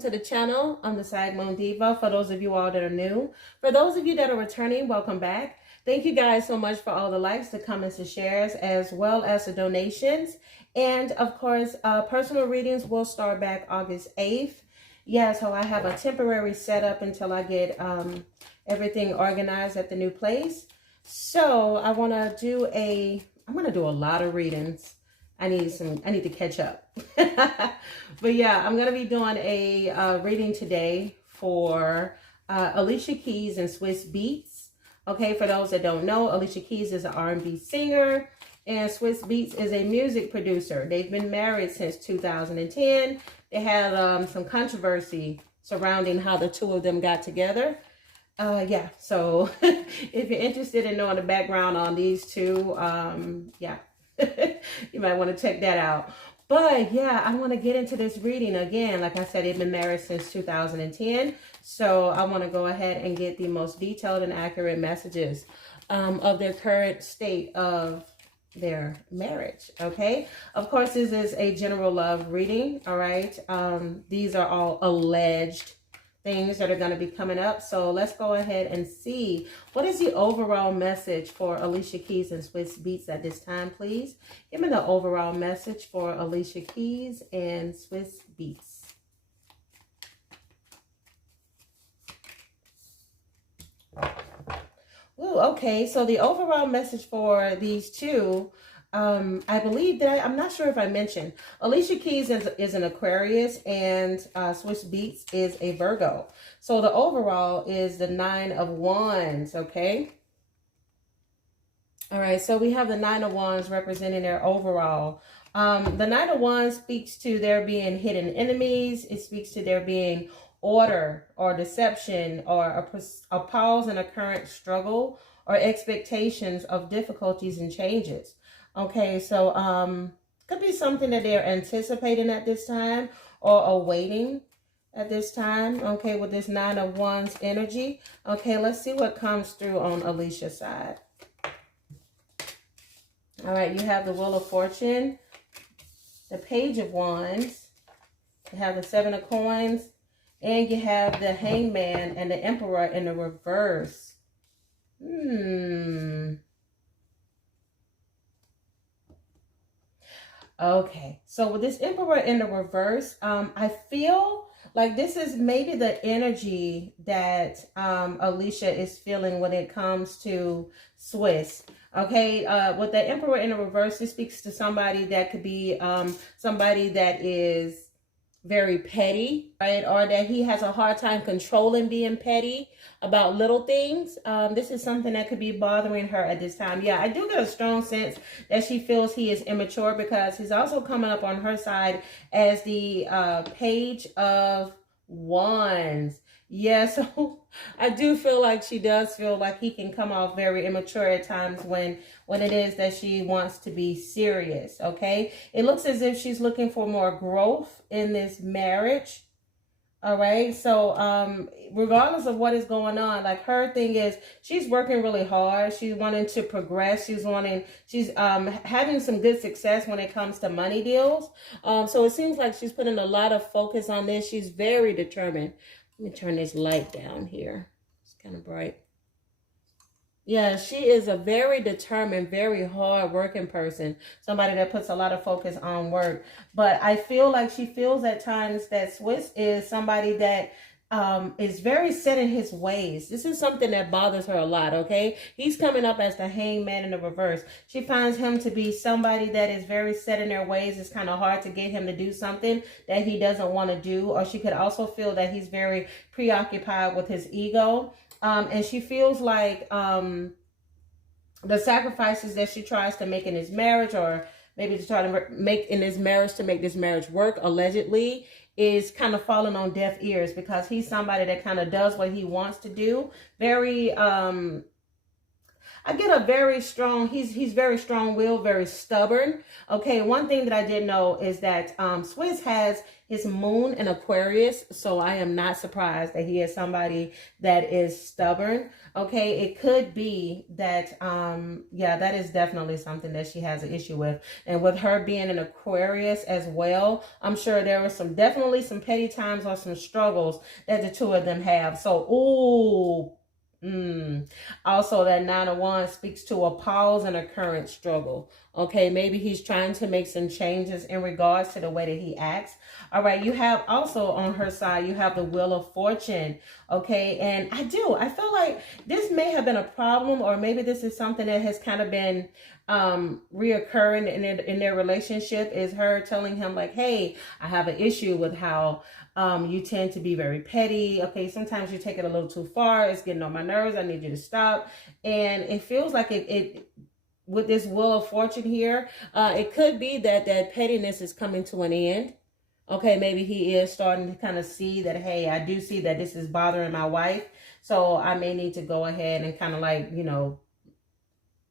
welcome to the channel. I'm the sagmoondiva. For those of you all that are new, for those of you that are returning, welcome back. Thank you guys so much for all the likes, the comments, the shares, as well as the donations. And of course, personal readings will start back August 8th. Yeah, so I have a temporary setup until I get everything organized at the new place. So I want to do I'm going to do a lot of readings. I need to catch up. But yeah, I'm going to be doing a reading today for Alicia Keys and Swizz Beatz. Okay, for those that don't know, Alicia Keys is an R&B singer and Swizz Beatz is a music producer. They've been married since 2010. They had some controversy surrounding how the two of them got together. Yeah, so if you're interested in knowing the background on these two, yeah. You might want to check that out. But yeah, I want to get into this reading again. Like I said, they've been married since 2010. So I want to go ahead and get the most detailed and accurate messages of their current state of their marriage. Okay. Of course, this is a general love reading. All right. These are all alleged things that are going to be coming up. So let's go ahead and see what is the overall message for Alicia Keys and Swizz Beatz at this time, please. Give me the overall message for Alicia Keys and Swizz Beatz. Ooh, okay, so the overall message for these two, I believe that I'm not sure if I mentioned, Alicia Keys is an Aquarius and Swizz Beatz is a Virgo. So the overall is the 9 of Wands, okay? All right, so we have the 9 of Wands representing their overall. The 9 of Wands speaks to there being hidden enemies. It speaks to there being order or deception or a pause in a current struggle or expectations of difficulties and changes. Okay, so could be something that they're anticipating at this time or awaiting at this time, okay, with this 9 of Wands energy. Okay, let's see what comes through on Alicia's side. All right, you have the Wheel of Fortune, the Page of Wands, you have the 7 of Coins, and you have the Hangman and the Emperor in the reverse. Okay, so with this Emperor in the reverse, I feel like this is maybe the energy that Alicia is feeling when it comes to Swizz. Okay, with the Emperor in the reverse, this speaks to somebody that could be somebody that is very petty, right? Or that he has a hard time controlling being petty about little things. This is something that could be bothering her at this time. Yeah, I do get a strong sense that she feels he is immature because he's also coming up on her side as the Page of Wands. Yeah, so I do feel like she does feel like he can come off very immature at times when it is that she wants to be serious, okay? It looks as if she's looking for more growth in this marriage, all right? So regardless of what is going on, like her thing is she's working really hard. She's wanting to progress. She's having some good success when it comes to money deals. So it seems like she's putting a lot of focus on this. She's very determined. Let me turn this light down here. It's kind of bright. Yeah, she is a very determined, very hard-working person. Somebody that puts a lot of focus on work. But I feel like she feels at times that Swizz is somebody that is very set in his ways. This is something that bothers her a lot, okay? He's coming up as the Hangman in the reverse. She finds him to be somebody that is very set in their ways. It's kind of hard to get him to do something that he doesn't want to do. Or she could also feel that he's very preoccupied with his ego. And she feels like the sacrifices that she tries to make in his marriage, or maybe to try to make in his marriage to make this marriage work, allegedly, is kind of falling on deaf ears because he's somebody that kind of does what he wants to do. Very, I get a very strong, he's very strong-willed, very stubborn. Okay, one thing that I did know is that Swizz has his moon in Aquarius, so I am not surprised that he is somebody that is stubborn. Okay, it could be that, yeah, that is definitely something that she has an issue with. And with her being an Aquarius as well, I'm sure there were definitely some petty times or some struggles that the two of them have. So, ooh. Also, that Nine of Wands speaks to a pause in a current struggle. Okay, maybe he's trying to make some changes in regards to the way that he acts. All right, you have also on her side, you have the Wheel of Fortune. Okay, and I feel like this may have been a problem, or maybe this is something that has kind of been reoccurring in their relationship, is her telling him like, hey, I have an issue with how you tend to be very petty. Okay, sometimes you take it a little too far. It's getting on my nerves. I need you to stop. And it feels like it with this Wheel of Fortune here, it could be that that pettiness is coming to an end. Okay, maybe he is starting to kind of see that, hey, I do see that this is bothering my wife. So I may need to go ahead and kind of like, you know,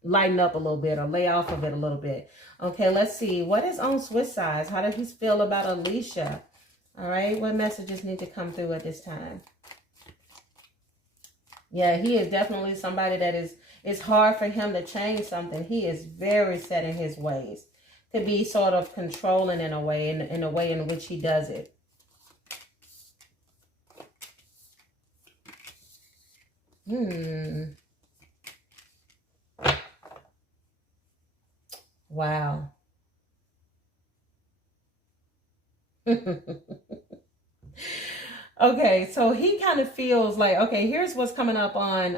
lighten up a little bit or lay off of it a little bit. Okay, let's see. What is on Swizz side? How does he feel about Alicia? All right, what messages need to come through at this time? Yeah, he is definitely somebody that it's hard for him to change something. He is very set in his ways. To be sort of controlling in a way, in a way in which he does it. Wow. Okay, so he kind of feels like, okay, here's what's coming up on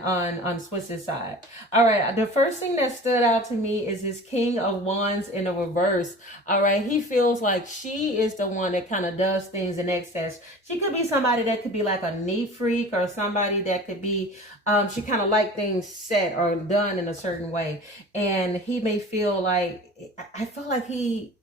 Swizz's side. All right, the first thing that stood out to me is his King of Wands in a reverse. All right, he feels like she is the one that kind of does things in excess. She could be somebody that could be like a neat freak, or somebody that could be, she kind of like things set or done in a certain way. And he may feel like, I feel like he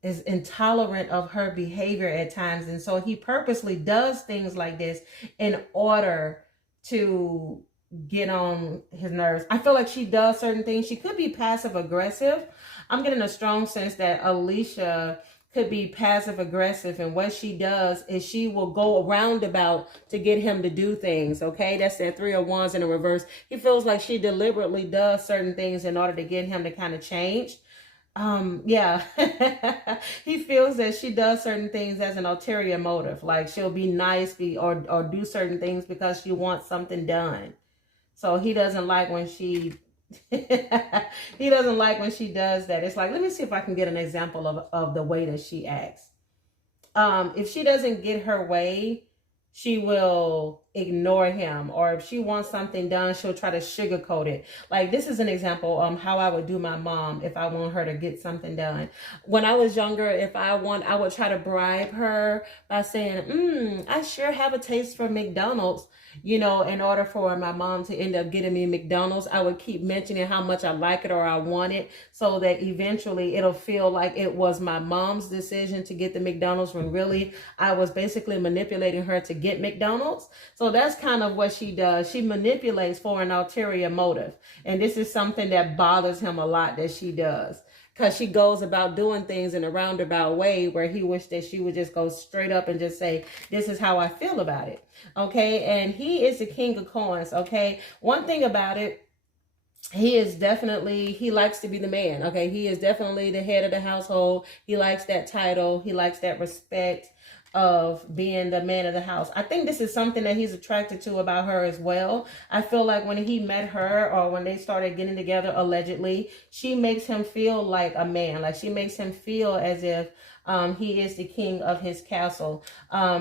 is intolerant of her behavior at times, and so he purposely does things like this in order to get on his nerves. I feel like she does certain things. She could be passive aggressive. I'm getting a strong sense that Alicia could be passive aggressive, and what she does is she will go roundabout to get him to do things. Okay, that's that Three of Wands in the reverse. He feels like she deliberately does certain things in order to get him to kind of change. Yeah. He feels that she does certain things as an ulterior motive. Like she'll be nice, or do certain things because she wants something done. So he doesn't like when she he doesn't like when she does that. It's like, let me see if I can get an example of the way that she acts. If she doesn't get her way, she will ignore him, or if she wants something done, she'll try to sugarcoat it. Like, this is an example how I would do my mom if I want her to get something done. When I was younger, I would try to bribe her by saying, I sure have a taste for McDonald's. You know, in order for my mom to end up getting me McDonald's, I would keep mentioning how much I like it or I want it, so that eventually it'll feel like it was my mom's decision to get the McDonald's, when really I was basically manipulating her to get McDonald's. So that's kind of what she does. She manipulates for an ulterior motive. And this is something that bothers him a lot that she does, because she goes about doing things in a roundabout way where he wished that she would just go straight up and just say, this is how I feel about it. Okay, and he is the King of Coins. Okay, one thing about it, he likes to be the man. Okay, he is definitely the head of the household. He likes that title. He likes that respect of being the man of the house. I think this is something that he's attracted to about her as well. I feel like when he met her, or when they started getting together, allegedly, she makes him feel like a man. Like, she makes him feel as if he is the king of his castle.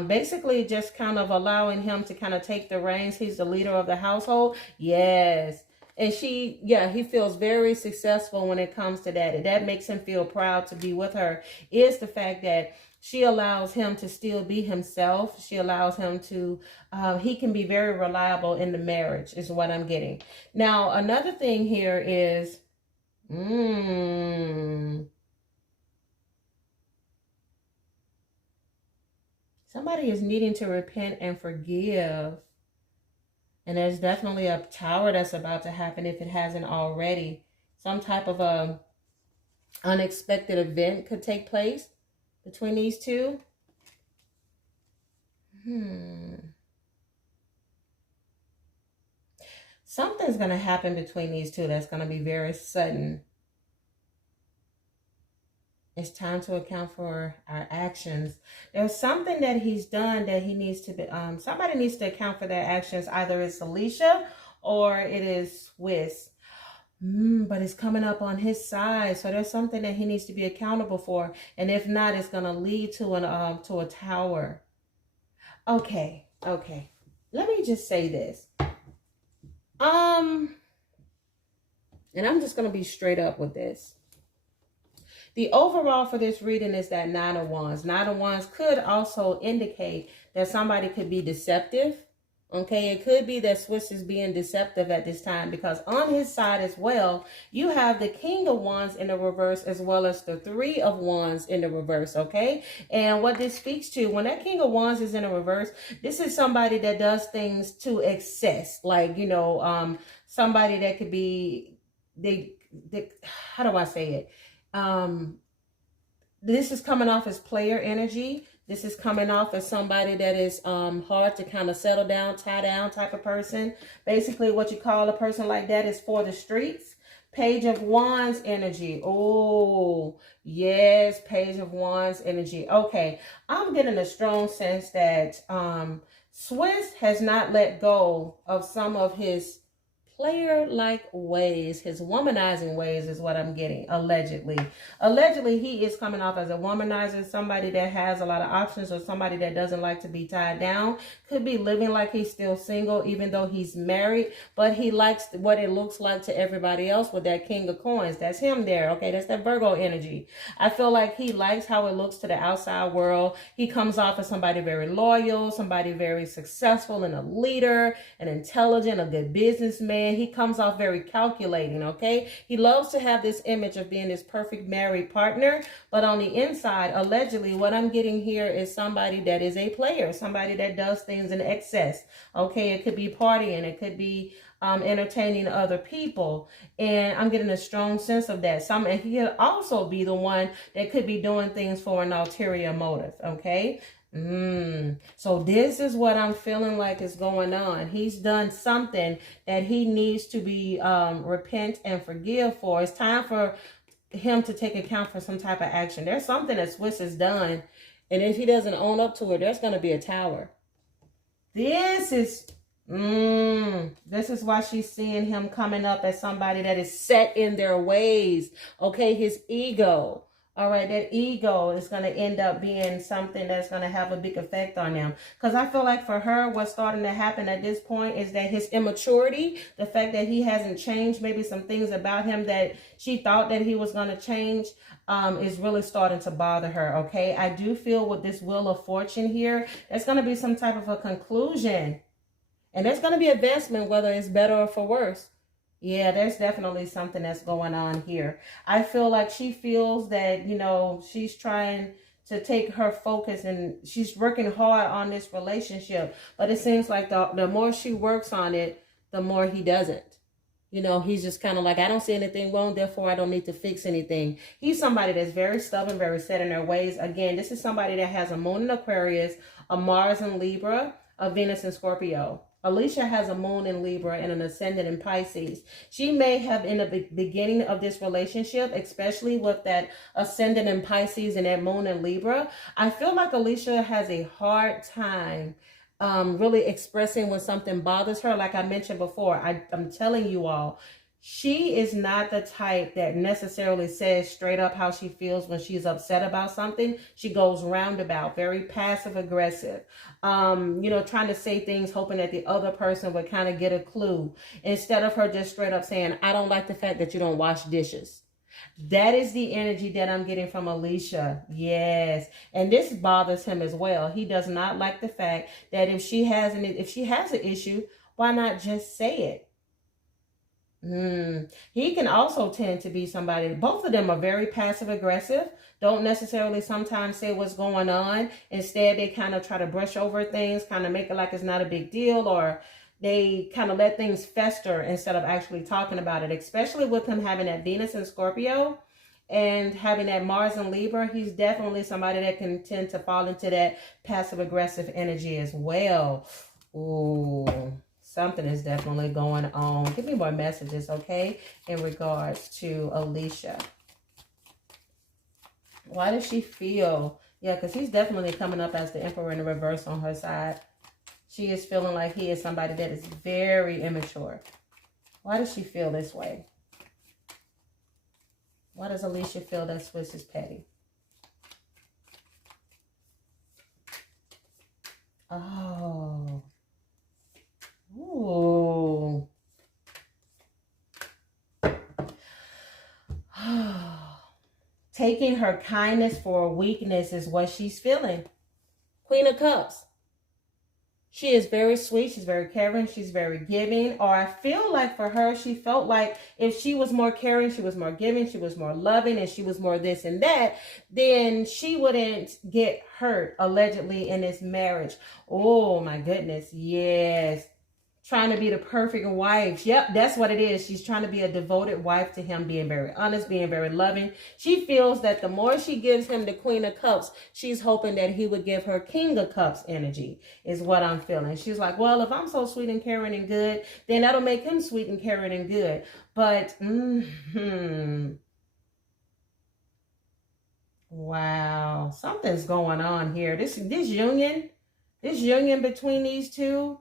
Basically just kind of allowing him to kind of take the reins. He's the leader of the household. Yes. And he feels very successful when it comes to that. And that makes him feel proud to be with her, is the fact that she allows him to still be himself. She allows him to, he can be very reliable in the marriage, is what I'm getting. Now, another thing here is, somebody is needing to repent and forgive. And there's definitely a tower that's about to happen if it hasn't already. Some type of a unexpected event could take place between these two. Something's going to happen between these two that's going to be very sudden. It's time to account for our actions. There's something that he's done that he needs to be, somebody needs to account for their actions. Either it's Alicia or it is Swizz. But it's coming up on his side. So there's something that he needs to be accountable for. And if not, it's going to lead to a tower. Okay. Let me just say this. And I'm just going to be straight up with this. The overall for this reading is that 9 of Wands. 9 of Wands could also indicate that somebody could be deceptive. Okay, it could be that Swizz is being deceptive at this time, because on his side as well, you have the King of Wands in the reverse as well as the 3 of Wands in the reverse, okay? And what this speaks to, when that King of Wands is in the reverse, this is somebody that does things to excess. Like, you know, somebody that could be, how do I say it? This is coming off as player energy. This is coming off as somebody that is hard to kind of settle down, tie down type of person. Basically, what you call a person like that is for the streets. Page of Wands energy. Oh, yes, Page of Wands energy. Okay, I'm getting a strong sense that Swizz has not let go of some of his player-like ways, his womanizing ways is what I'm getting, allegedly. Allegedly, he is coming off as a womanizer, somebody that has a lot of options, or somebody that doesn't like to be tied down. Could be living like he's still single, even though he's married, but he likes what it looks like to everybody else with that King of Coins. That's him there, okay? That's that Virgo energy. I feel like he likes how it looks to the outside world. He comes off as somebody very loyal, somebody very successful and a leader, an intelligent, a good businessman. He comes off very calculating, okay? He loves to have this image of being this perfect married partner, but on the inside, allegedly, what I'm getting here is somebody that is a player, somebody that does things in excess, okay? It could be partying, it could be entertaining other people, and I'm getting a strong sense of that. And he could also be the one that could be doing things for an ulterior motive, okay? So this is what I'm feeling like is going on. He's done something that he needs to be repent and forgive for. It's time for him to take account for some type of action. There's something that Swizz has done, and if he doesn't own up to it, there's going to be a tower. This is why she's seeing him coming up as somebody that is set in their ways, okay? His ego. All right, that ego is going to end up being something that's going to have a big effect on him. Because I feel like for her, what's starting to happen at this point is that his immaturity, the fact that he hasn't changed, maybe some things about him that she thought that he was going to change, is really starting to bother her, okay? I do feel with this Wheel of Fortune here, there's going to be some type of a conclusion. And there's going to be advancement, whether it's better or for worse. Yeah, there's definitely something that's going on here. I feel like she feels that, you know, she's trying to take her focus and she's working hard on this relationship. But it seems like the more she works on it, the more he doesn't. You know, he's just kind of like, I don't see anything wrong, therefore I don't need to fix anything. He's somebody that's very stubborn, very set in their ways. Again, this is somebody that has a moon in Aquarius, a Mars in Libra, a Venus in Scorpio. Alicia has a moon in Libra and an ascendant in Pisces. She may have in the beginning of this relationship, especially with that ascendant in Pisces and that moon in Libra, I feel like Alicia has a hard time really expressing when something bothers her. Like I mentioned before, I'm telling you all, she is not the type that necessarily says straight up how she feels when she's upset about something. She goes roundabout, very passive aggressive, you know, trying to say things, hoping that the other person would kind of get a clue instead of her just straight up saying, I don't like the fact that you don't wash dishes. That is the energy that I'm getting from Alicia. Yes. And this bothers him as well. He does not like the fact that if she has an issue, why not just say it? He can also tend to be somebody, both of them are very passive aggressive, don't necessarily sometimes say what's going on. Instead, they kind of try to brush over things, kind of make it like it's not a big deal, or they kind of let things fester instead of actually talking about it, especially with him having that Venus in Scorpio and having that Mars in Libra. He's definitely somebody that can tend to fall into that passive aggressive energy as well. Ooh, something is definitely going on. Give me more messages, okay, in regards to Alicia. Why does she feel? Yeah, because he's definitely coming up as the Emperor in the reverse on her side. She is feeling like he is somebody that is very immature. Why does she feel this way? Why does Alicia feel that Swizz is petty? Oh. Ooh. Taking her kindness for a weakness is what she's feeling. Queen of Cups. She is very sweet. She's very caring. She's very giving. Or I feel like for her, she felt like if she was more caring, she was more giving, she was more loving, and she was more this and that, then she wouldn't get hurt, allegedly, in this marriage. Oh, my goodness. Yes. Trying to be the perfect wife. Yep, that's what it is. She's trying to be a devoted wife to him, being very honest, being very loving. She feels that the more she gives him the Queen of Cups, she's hoping that he would give her King of Cups energy, is what I'm feeling. She's like, well, if I'm so sweet and caring and good, then that'll make him sweet and caring and good. But, wow, something's going on here. This union between these two,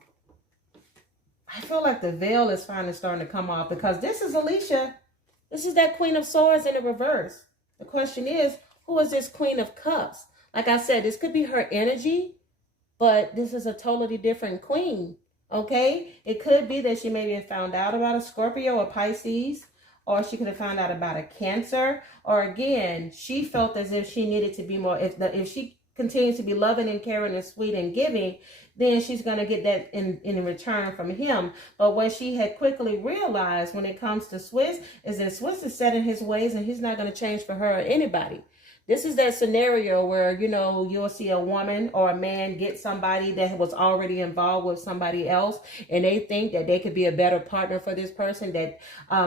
I feel like the veil is finally starting to come off, because this is Alicia. This is that Queen of Swords in the reverse. The question is, who is this Queen of Cups? Like I said, this could be her energy, but this is a totally different queen, okay? It could be that she maybe have found out about a Scorpio or Pisces, or she could have found out about a Cancer, or again, she felt as if she needed to be more, if she continues to be loving and caring and sweet and giving, then she's going to get that in return from him. But what she had quickly realized when it comes to Swizz is that Swizz is set in his ways, and he's not going to change for her or anybody. This is that scenario where, you know, you'll see a woman or a man get somebody that was already involved with somebody else, and they think that they could be a better partner for this person, that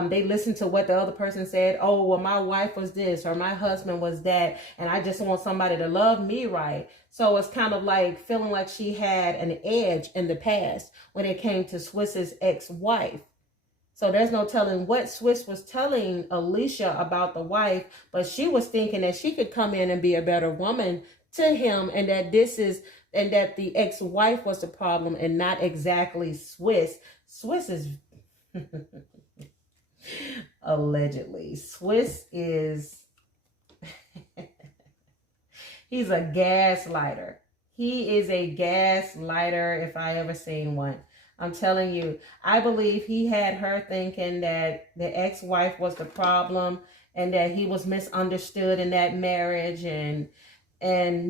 they listen to what the other person said. Oh, well, my wife was this, or my husband was that, and I just want somebody to love me right. So it's kind of like feeling like she had an edge in the past when it came to Swizz's ex-wife. So there's no telling what Swizz was telling Alicia about the wife, but she was thinking that she could come in and be a better woman to him, and that the ex-wife was the problem and not exactly Swizz. Swizz is allegedly. Swizz is he's a gaslighter. He is a gaslighter if I ever seen one. I'm telling you, I believe he had her thinking that the ex-wife was the problem and that he was misunderstood in that marriage. And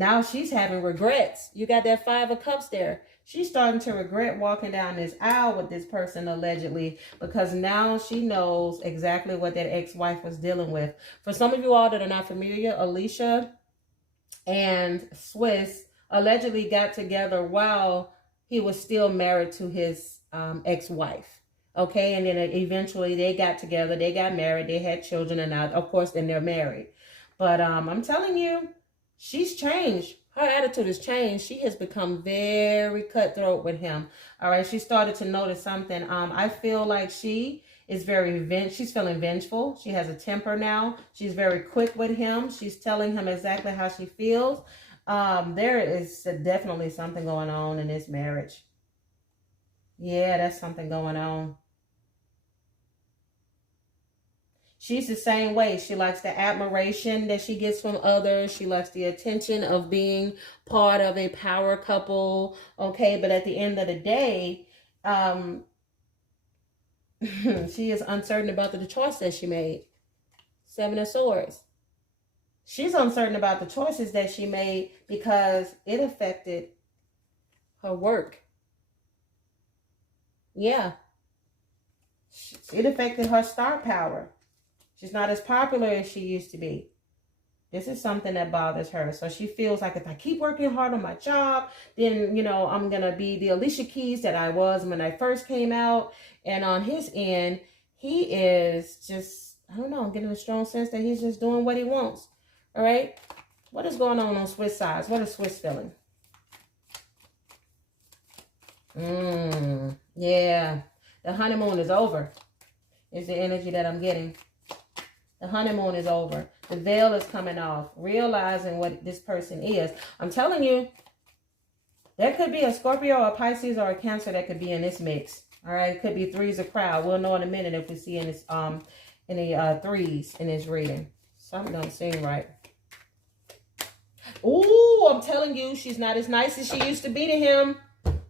now she's having regrets. You got that 5 of Cups there. She's starting to regret walking down this aisle with this person, allegedly, because now she knows exactly what that ex-wife was dealing with. For some of you all that are not familiar, Alicia and Swizz allegedly got together while he was still married to his ex-wife. Okay, and then eventually they got together, they got married, they had children, and now, of course, then they're married. But I'm telling you, she's changed. Her attitude has changed. She has become very cutthroat with him. All right, she started to notice something. I feel like she is she's feeling vengeful. She has a temper now. She's very quick with him. She's telling him exactly how she feels. There is definitely something going on in this marriage. Yeah, that's something going on. She's the same way. She likes the admiration that she gets from others. She likes the attention of being part of a power couple. Okay, but at the end of the day, she is uncertain about the choice that she made. 7 of Swords. She's uncertain about the choices that she made because it affected her work. Yeah. It affected her star power. She's not as popular as she used to be. This is something that bothers her. So she feels like if I keep working hard on my job, then, you know, I'm going to be the Alicia Keys that I was when I first came out. And on his end, he is just, I don't know, I'm getting a strong sense that he's just doing what he wants. All right. What is going on Swizz side? What is Swizz feeling? Yeah. The honeymoon is over. Is the energy that I'm getting. The honeymoon is over. The veil is coming off. Realizing what this person is. I'm telling you, there could be a Scorpio, a Pisces, or a Cancer that could be in this mix. All right. It could be threes of crowd. We'll know in a minute if we see in this any threes in this reading. Something don't seem right. Ooh, I'm telling you, she's not as nice as she used to be to him.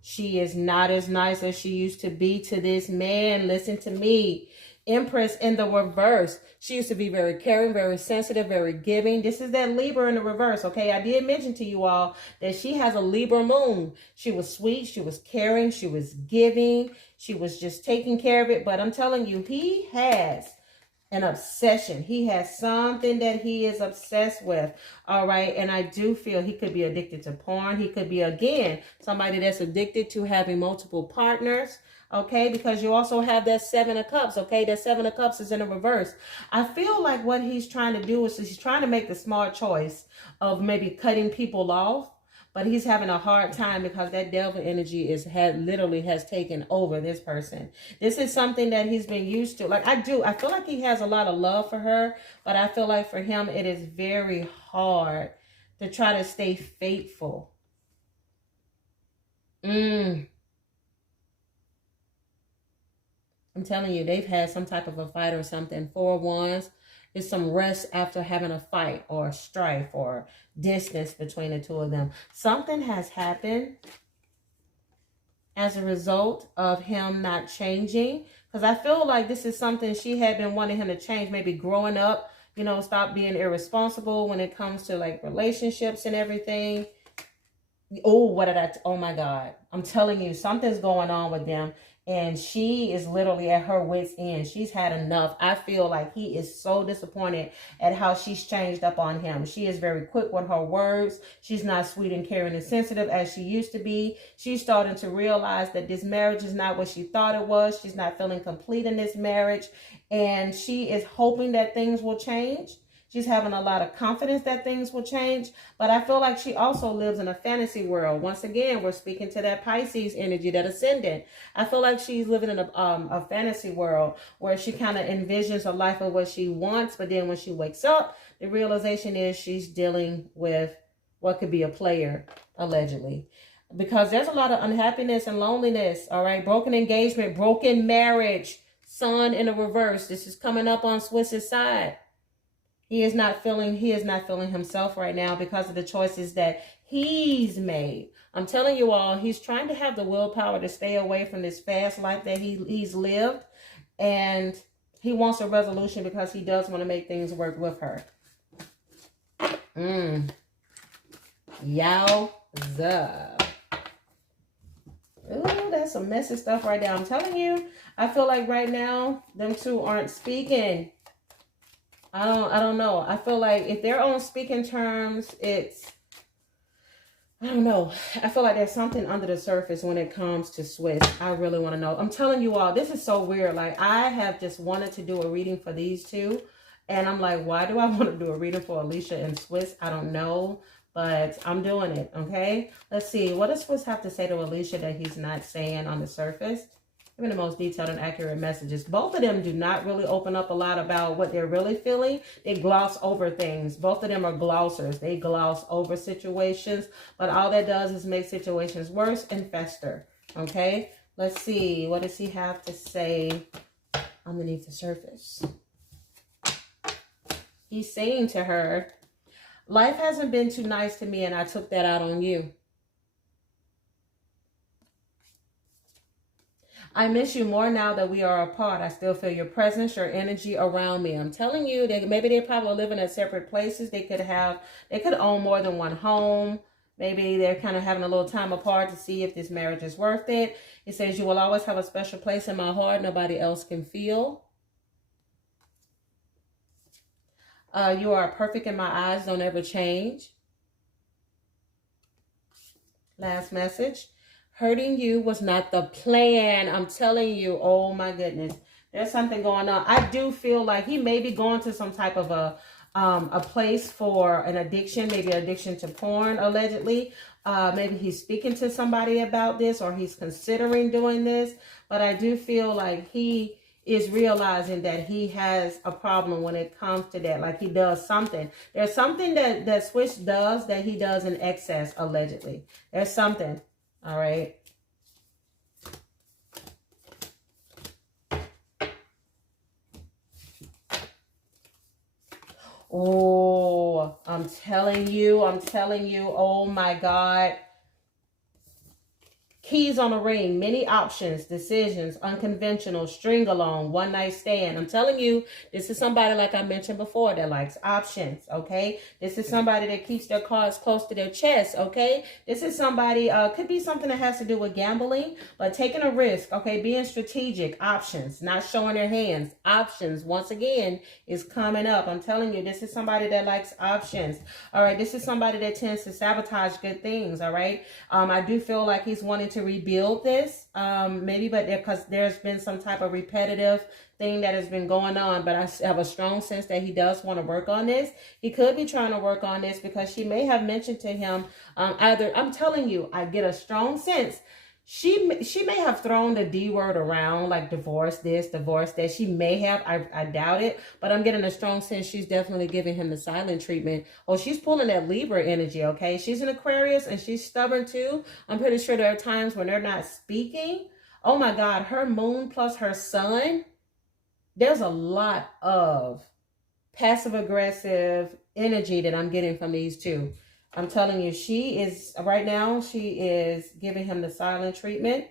She is not as nice as she used to be to this man. Listen to me. Empress in the reverse. She used to be very caring, very sensitive, very giving. This is that Libra in the reverse, okay? I did mention to you all that she has a Libra moon. She was sweet. She was caring. She was giving. She was just taking care of it. But I'm telling you, he has an obsession. He has something that he is obsessed with. All right. And I do feel he could be addicted to porn. He could be, again, somebody that's addicted to having multiple partners. Okay. Because you also have that Seven of Cups. Okay. That Seven of Cups is in a reverse. I feel like what he's trying to do is he's trying to make the smart choice of maybe cutting people off. But he's having a hard time because that devil energy literally has taken over this person. This is something that he's been used to. Like I feel like he has a lot of love for her, but I feel like for him it is very hard to try to stay faithful. I'm telling you, they've had some type of a fight or something. 4 of Wands. There's some rest after having a fight or a strife or distance between the two of them. Something has happened as a result of him not changing. Because I feel like this is something she had been wanting him to change. Maybe growing up, you know, stop being irresponsible when it comes to like relationships and everything. Oh, oh my God. I'm telling you, something's going on with them. And she is literally at her wit's end. She's had enough. I feel like he is so disappointed at how she's changed up on him. She is very quick with her words. She's not sweet and caring and sensitive as she used to be. She's starting to realize that this marriage is not what she thought it was. She's not feeling complete in this marriage. And she is hoping that things will change. She's having a lot of confidence that things will change. But I feel like she also lives in a fantasy world. Once again, we're speaking to that Pisces energy, that ascendant. I feel like she's living in a fantasy world where she kind of envisions a life of what she wants. But then when she wakes up, the realization is she's dealing with what could be a player, allegedly. Because there's a lot of unhappiness and loneliness, all right? Broken engagement, broken marriage, Sun in the reverse. This is coming up on Swizz's side. He is not feeling himself right now because of the choices that he's made. I'm telling you all, he's trying to have the willpower to stay away from this fast life that he's lived. And he wants a resolution because he does want to make things work with her. Yowza. Ooh, that's some messy stuff right now. I'm telling you, I feel like right now, them two aren't speaking. I don't know. I feel like if they're on speaking terms, I don't know. I feel like there's something under the surface when it comes to Swizz. I really want to know. I'm telling you all, this is so weird. Like, I have just wanted to do a reading for these two. And I'm like, why do I want to do a reading for Alicia and Swizz? I don't know. But I'm doing it, okay? Let's see. What does Swizz have to say to Alicia that he's not saying on the surface? Even the most detailed and accurate messages. Both of them do not really open up a lot about what they're really feeling. They gloss over things. Both of them are glossers. They gloss over situations. But all that does is make situations worse and fester. Okay? Let's see. What does he have to say underneath the surface? He's saying to her, life hasn't been too nice to me and I took that out on you. I miss you more now that we are apart. I still feel your presence, your energy around me. I'm telling you, maybe they probably live in separate places. They could own more than one home. Maybe they're kind of having a little time apart to see if this marriage is worth it. It says, you will always have a special place in my heart nobody else can feel. You are perfect in my eyes. Don't ever change. Last message. Hurting you was not the plan. I'm telling you. Oh my goodness. There's something going on. I do feel like he may be going to some type of a place for an addiction, maybe addiction to porn, allegedly. Maybe he's speaking to somebody about this, or he's considering doing this. But I do feel like he is realizing that he has a problem when it comes to that. Like he does something. There's something that Swizz does that he does in excess, allegedly. There's something. All right. Oh, I'm telling you, oh my God. Keys on a ring, many options, decisions, unconventional, string along, one night stand. I'm telling you, this is somebody, like I mentioned before, that likes options, okay? This is somebody that keeps their cards close to their chest, okay? This is somebody, could be something that has to do with gambling, but taking a risk, okay? Being strategic, options, not showing their hands. Options, once again, is coming up. I'm telling you, this is somebody that likes options, all right? This is somebody that tends to sabotage good things, all right? I do feel like he's wanting to rebuild this, maybe, but because there's been some type of repetitive thing that has been going on, but I have a strong sense that he does want to work on this. He could be trying to work on this because she may have mentioned to him, either, I'm telling you, I get a strong sense she may have thrown the D word around, like divorce this, divorce that. She may have, I doubt it, but I'm getting a strong sense she's definitely giving him the silent treatment. Oh, she's pulling that Libra energy, okay? She's an Aquarius and she's stubborn too. I'm pretty sure there are times when they're not speaking. Oh my God, her moon plus her sun, there's a lot of passive aggressive energy that I'm getting from these two. I'm telling you, she is, right now, she is giving him the silent treatment.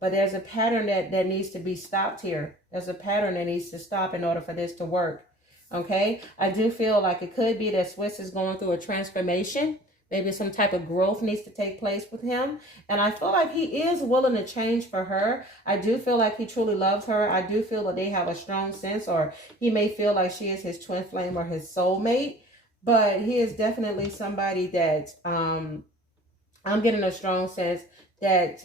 But there's a pattern that needs to be stopped here. There's a pattern that needs to stop in order for this to work. Okay? I do feel like it could be that Swizz is going through a transformation. Maybe some type of growth needs to take place with him. And I feel like he is willing to change for her. I do feel like he truly loves her. I do feel that they have a strong sense, or he may feel like she is his twin flame or his soulmate. But he is definitely somebody that I'm getting a strong sense that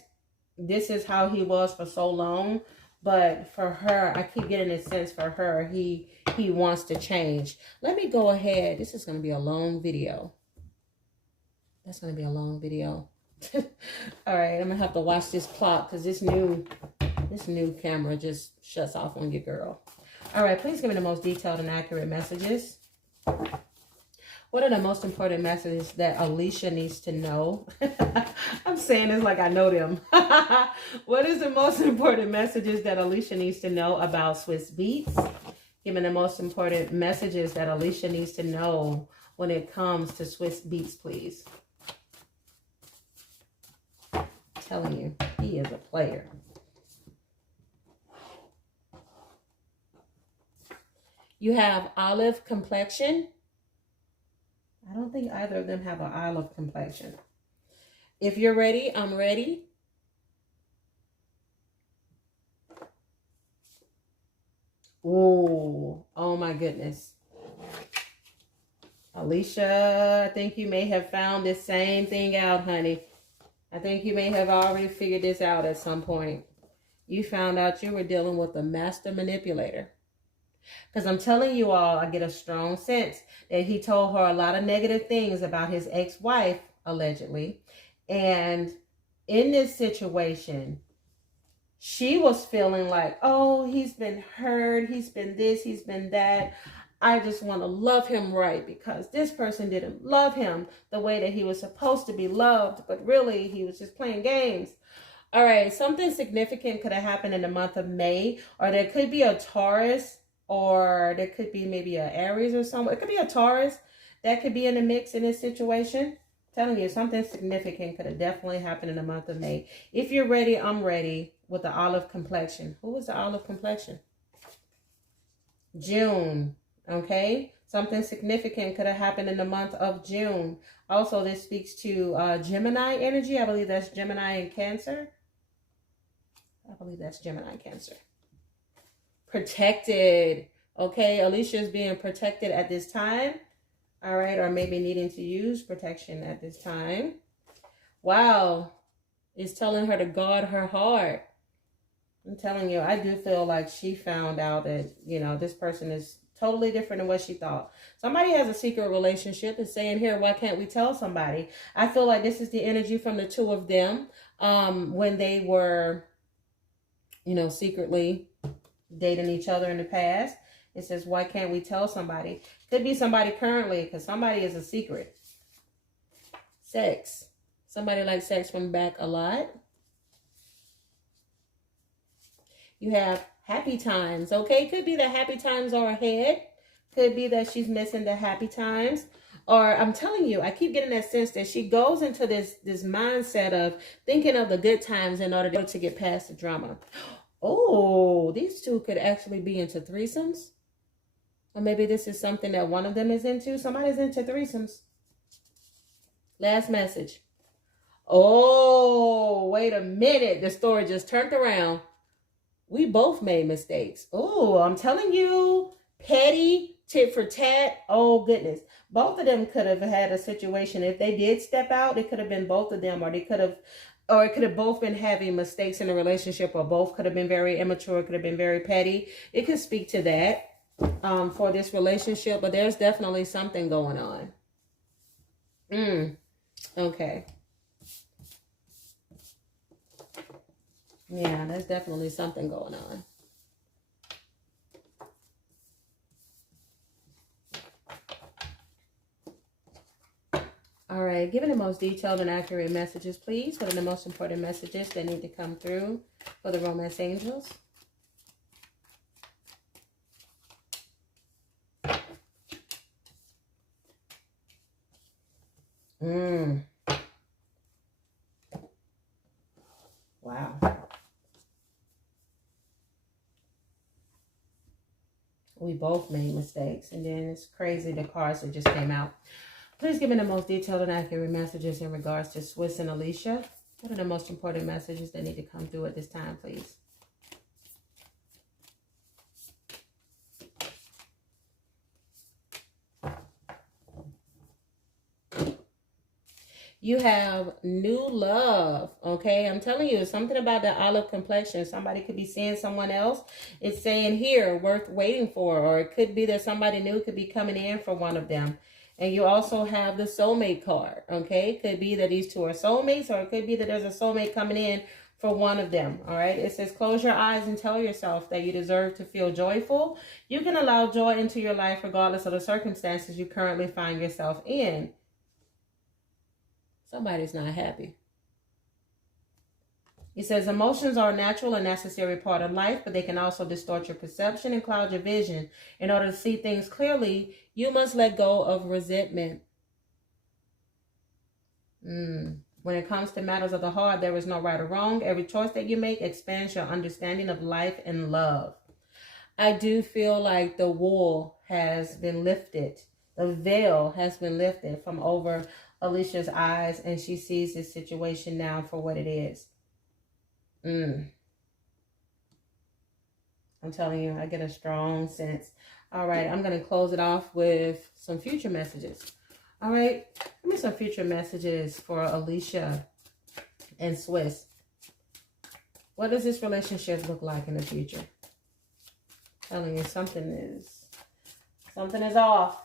this is how he was for so long. But for her, I keep getting a sense for her, he wants to change. Let me go ahead. This is going to be a long video. That's going to be a long video. All right, I'm going to have to watch this clock because this new camera just shuts off on your girl. All right, please give me the most detailed and accurate messages. What are the most important messages that Alicia needs to know? I'm saying this like I know them. What is the most important messages that Alicia needs to know about Swizz Beatz? Give me the most important messages that Alicia needs to know when it comes to Swizz Beatz, please. I'm telling you, he is a player. You have olive complexion. I don't think either of them have an olive complexion. If you're ready, I'm ready. Oh my goodness. Alicia, I think you may have found this same thing out, honey. I think you may have already figured this out at some point. You found out you were dealing with a master manipulator. Because I'm telling you all, I get a strong sense that he told her a lot of negative things about his ex-wife, allegedly. And in this situation, she was feeling like, oh, he's been hurt. He's been this, he's been that. I just want to love him right because this person didn't love him the way that he was supposed to be loved. But really, he was just playing games. All right, something significant could have happened in the month of May. Or there could be a Taurus. Or there could be maybe an Aries or something. It could be a Taurus that could be in the mix in this situation. I'm telling you, something significant could have definitely happened in the month of May. If you're ready, I'm ready with the olive complexion. Who was the olive complexion? June. Okay. Something significant could have happened in the month of June. Also, this speaks to Gemini energy. I believe that's Gemini and Cancer. I believe that's Gemini and Cancer. Protected, Okay, Alicia is being protected at this time. All right, or maybe needing to use protection at this time. Wow, it's telling her to guard her heart. I'm telling you, I do feel like she found out that, you know, this person is totally different than what she thought. Somebody has a secret relationship and saying here, why can't we tell somebody? I feel like this is the energy from the two of them when they were, you know, secretly dating each other in the past. It says, why can't we tell somebody? Could be somebody currently, because somebody is a secret. Sex. Somebody likes sex from back a lot. You have happy times, okay? Could be that happy times are ahead. Could be that she's missing the happy times. Or I'm telling you, I keep getting that sense that she goes into this mindset of thinking of the good times in order to get past the drama. Oh, these two could actually be into threesomes. Or maybe this is something that one of them is into. Somebody's into threesomes. Last message. Oh, wait a minute. The story just turned around. We both made mistakes. Oh, I'm telling you, petty, tit for tat. Oh, goodness. Both of them could have had a situation. If they did step out, it could have been both of them, or it could have both been having mistakes in a relationship, or both could have been very immature, could have been very petty. It could speak to that for this relationship, but there's definitely something going on. Okay. Yeah, there's definitely something going on. All right, give me the most detailed and accurate messages, please. What are the most important messages that need to come through for the romance angels? Wow. We both made mistakes. And then it's crazy, the cards that just came out. Please give me the most detailed and accurate messages in regards to Swizz and Alicia. What are the most important messages that need to come through at this time, please? You have new love, okay? I'm telling you, something about the olive complexion. Somebody could be seeing someone else. It's saying here, worth waiting for. Or it could be that somebody new could be coming in for one of them. And you also have the soulmate card, okay? It could be that these two are soulmates, or it could be that there's a soulmate coming in for one of them, all right? It says, close your eyes and tell yourself that you deserve to feel joyful. You can allow joy into your life regardless of the circumstances you currently find yourself in. Somebody's not happy. It says emotions are a natural and necessary part of life, but they can also distort your perception and cloud your vision. In order to see things clearly, you must let go of resentment. When it comes to matters of the heart, there is no right or wrong. Every choice that you make expands your understanding of life and love. I do feel like the wool has been lifted. The veil has been lifted from over Alicia's eyes, and she sees this situation now for what it is. I'm telling you, I get a strong sense. All right, I'm going to close it off with some future messages. All right, give me some future messages for Alicia and Swizz. What does this relationship look like in the future? I'm telling you, something is off.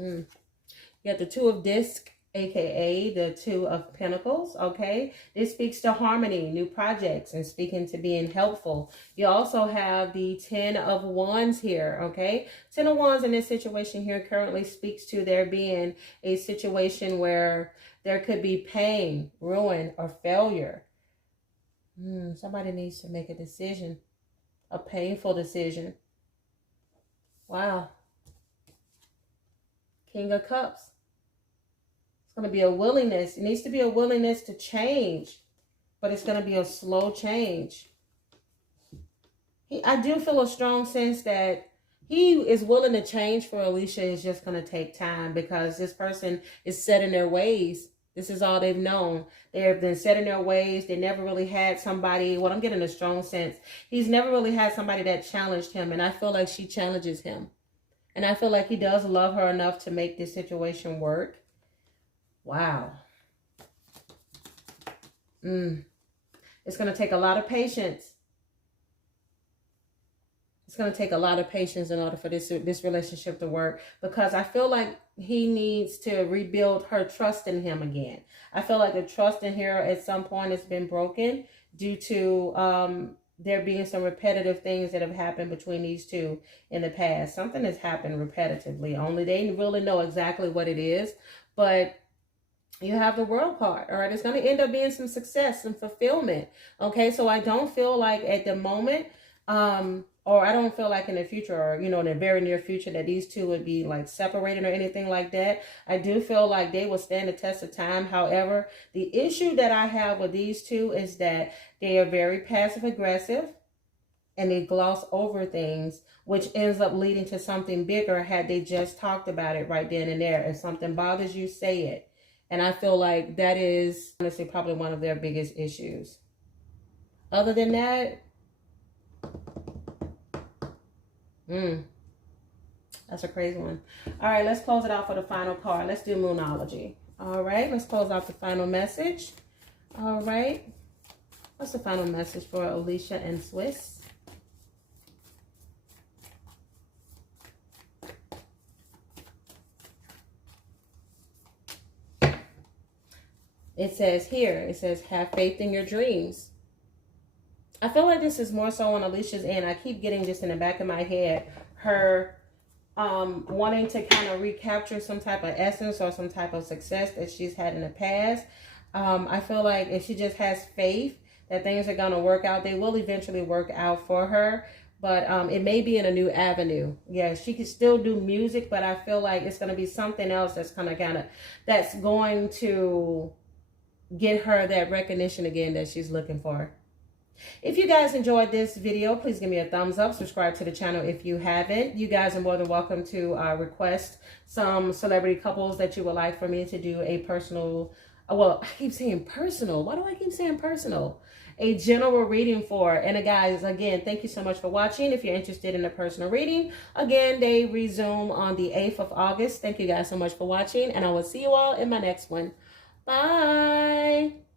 You got the Two of Discs, aka the Two of Pentacles, okay? This speaks to harmony, new projects, and speaking to being helpful. You also have the Ten of Wands here, okay? Ten of Wands in this situation here currently speaks to there being a situation where there could be pain, ruin, or failure. Somebody needs to make a decision, a painful decision. Wow. King of Cups. It's going to be a willingness. It needs to be a willingness to change, but it's going to be a slow change. I do feel a strong sense that he is willing to change for Alicia. It's just going to take time because this person is set in their ways. This is all they've known. They have been set in their ways. They never really had somebody. Well, I'm getting a strong sense. He's never really had somebody that challenged him. And I feel like she challenges him. And I feel like he does love her enough to make this situation work. Wow. It's going to take a lot of patience. It's going to take a lot of patience in order for this relationship to work, because I feel like he needs to rebuild her trust in him again. I feel like the trust in her at some point has been broken due to there being some repetitive things that have happened between these two in the past. Something has happened repetitively. Only they really know exactly what it is. But you have the world part, all right? It's going to end up being some success, some fulfillment, okay? So I don't feel like at the moment, or I don't feel like in the future, or, you know, in the very near future, that these two would be like separated or anything like that. I do feel like they will stand the test of time. However, the issue that I have with these two is that they are very passive aggressive and they gloss over things, which ends up leading to something bigger had they just talked about it right then and there. If something bothers you, say it. And I feel like that is honestly probably one of their biggest issues. Other than that, that's a crazy one. All right, let's close it out for the final card. Let's do Moonology. All right, let's close out the final message. All right. What's the final message for Alicia and Swizz? It says here, it says, have faith in your dreams. I feel like this is more so on Alicia's end. I keep getting this in the back of my head. Her wanting to kind of recapture some type of essence or some type of success that she's had in the past. I feel like if she just has faith that things are going to work out, they will eventually work out for her. But it may be in a new avenue. Yeah, she can still do music, but I feel like it's going to be something else that's that's going to get her that recognition again that she's looking for. If you guys enjoyed this video, please give me a thumbs up. Subscribe to the channel if you haven't. You guys are more than welcome to request some celebrity couples that you would like for me to do a personal, well, I keep saying personal. Why do I keep saying personal? A general reading for. And guys, again, thank you so much for watching. If you're interested in a personal reading, again, they resume on the 8th of August. Thank you guys so much for watching, and I will see you all in my next one. Bye.